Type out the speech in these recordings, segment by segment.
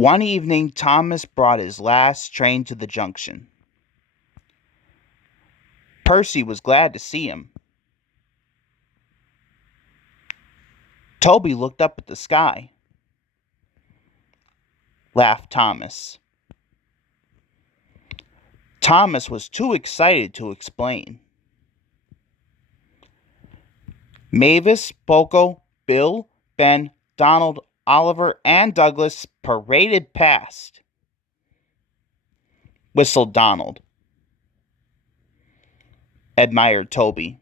One evening, Thomas brought his last train to the junction. Percy was glad to see him. Toby looked up at the sky, laughed Thomas. Thomas was too excited to explain. Mavis, Boko, Bill, Ben, Donald, Oliver, and Douglas paraded past, whistled Donald. Admired Toby.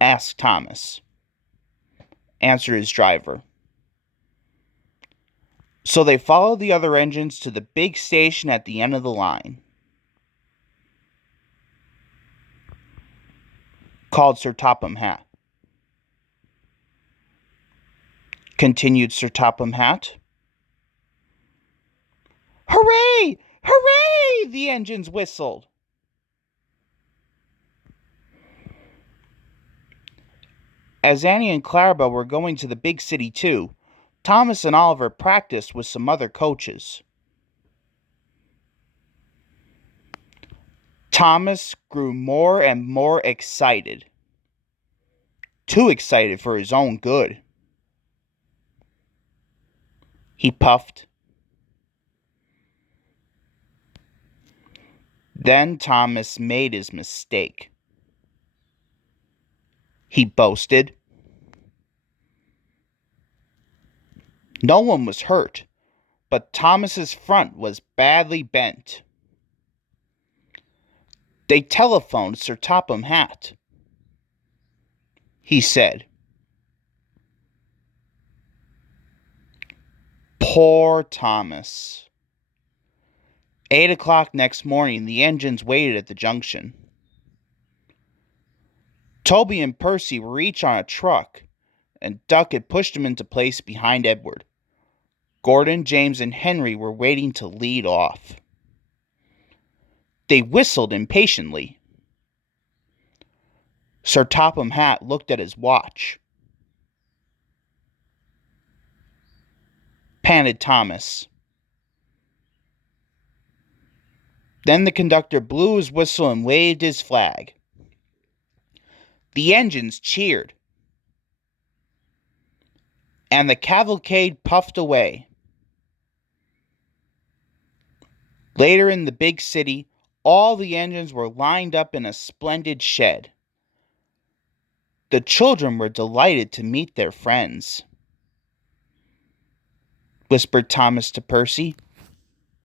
Asked Thomas. Answered his driver. So they followed the other engines to the big station at the end of the line. Called Sir Topham Hatt. Continued Sir Topham Hatt. Hooray! Hooray! The engines whistled. As Annie and Clarabelle were going to the big city too, Thomas and Oliver practiced with some other coaches. Thomas grew more and more excited. Too excited for his own good. He puffed. Then Thomas made his mistake. He boasted. No one was hurt, but Thomas's front was badly bent. They telephoned Sir Topham Hatt. He said, "Poor Thomas." 8 o'clock next morning, the engines waited at the junction. Toby and Percy were each on a truck, and Duck had pushed him into place behind Edward. Gordon, James, and Henry were waiting to lead off. They whistled impatiently. Sir Topham Hatt looked at his watch. Panted Thomas. Then the conductor blew his whistle and waved his flag. The engines cheered, and the cavalcade puffed away. Later in the big city, all the engines were lined up in a splendid shed. The children were delighted to meet their friends. Whispered Thomas to Percy.